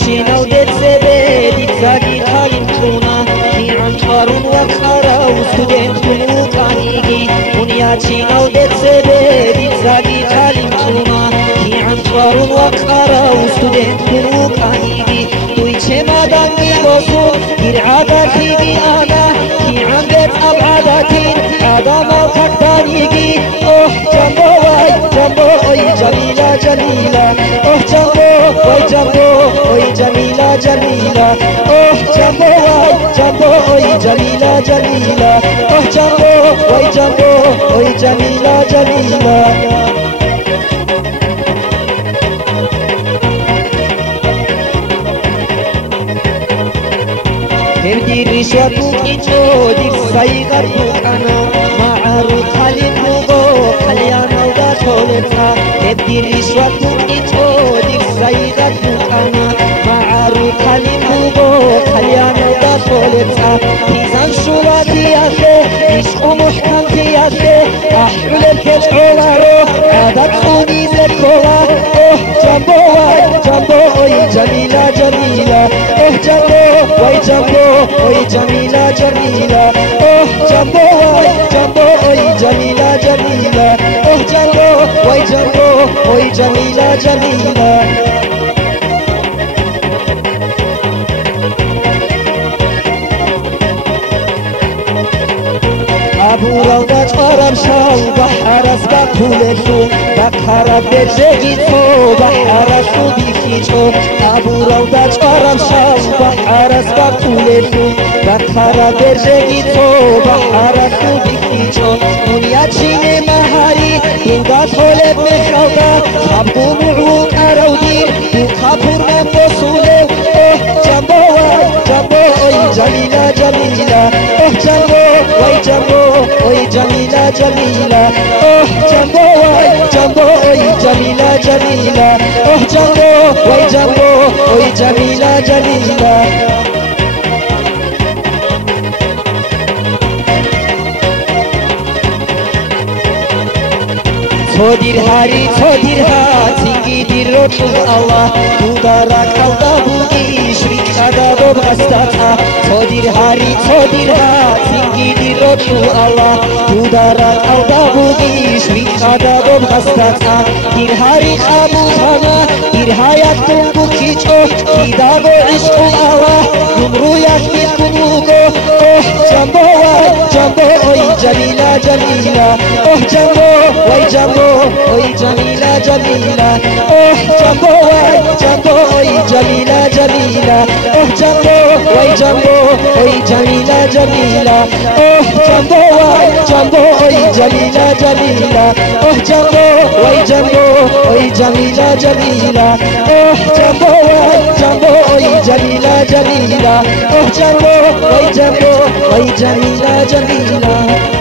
چینە و دێتسێبێ دیزاری خاڵیم چوونە هیعان چوارون وەک خارە و سودێن کولوکانیگی دنیا چینە و دێتسێبێ دیزاری خاڵیم چوونە هیعان چوارون وەک خارە و سودێن کولوکانیگی دوی چێمادانگی بۆسو گیرعاداتیگی ئانا هیعان بێت ئەبعاداتین ئادامە کەکدانیگی ئۆح جەمبۆ وای جەمبۆ ئۆی جەمیلە جەمیلە ئۆح جەمبۆ وای جەمبۆ ئۆی جەمیلە جەمیلە ئۆح جەمبۆ وای جەمبۆ ئۆی جەمیلە جەمیلە ئۆح جەمبۆ وای جەمبۆ ئۆی جەمیلە جەمیلە هردي رشوتك إنجودك سيغرتك أنا معروف خليل نغو خليانا ودا تولتها هردي رشوتك إنجودك سيغرتك أنا معروف خليل نغو خليانا ودا تولتها ميزان شواتي ياخي عشق محكم في ياخي أحول الكجعولارو عادت خوني زكولا أوه جنبو واي جنبو أوي جميلة جميلة أوه جنبو واي جنبو أوي جميلة جميلة أوه جنبو واي جنبو أوي جميلة جميلة أوه جنبو واي جنبو أوي جميلة جميلة أبو روضة قرم شاو بحر أسبق كولتو بحر بجيتو بحر أسو بيكيتو أبو روضة قرم شاو بحر أسبق كولتو بحر بجيتو بحر أسو بيكيتو دنيا تشيني مهاري دودا طولب مخوضة خبو معوك أرودي وخبور من بصولي أوه جنبو واي جنبو أي جميلة جميلة أوه جنبو واي جنبو أوي جميلة جميلة أوه جنبو واي جنبو أوي جميلة جميلة أوه جنبو واي جنبو أوي جميلة جميلة تودير هاري تودير هاتينجي دير روتو الله دودارك أودا بودي شريك خدا ببغستاتا تودير هاري تودير هاتينجي دير روتو الله دودارك أودا بودي شريك خدا ببغستاتا دير هاري خابوتانا دير هايات تنبو كيچو كيداغو عشق الله نمرو يكمل كنوغو أوه جنبو واي جنبو أوي جميلة جميلة أوه جنبو واي جنبو أوي جميلة جميلة أوه جنبو واي جنبو أوي جميلة جميلة أوه جنبو واي جنبو أوي جميلة جميلة أوه جنبو واي جنبو أوي جميلة جميلة أوه جنبو واي جنبو أوي جميلة جميلة أوه جنبو واي جنبو أوي جميلة جميلة أوه جنبو واي جنبو أوي جميلة جميلة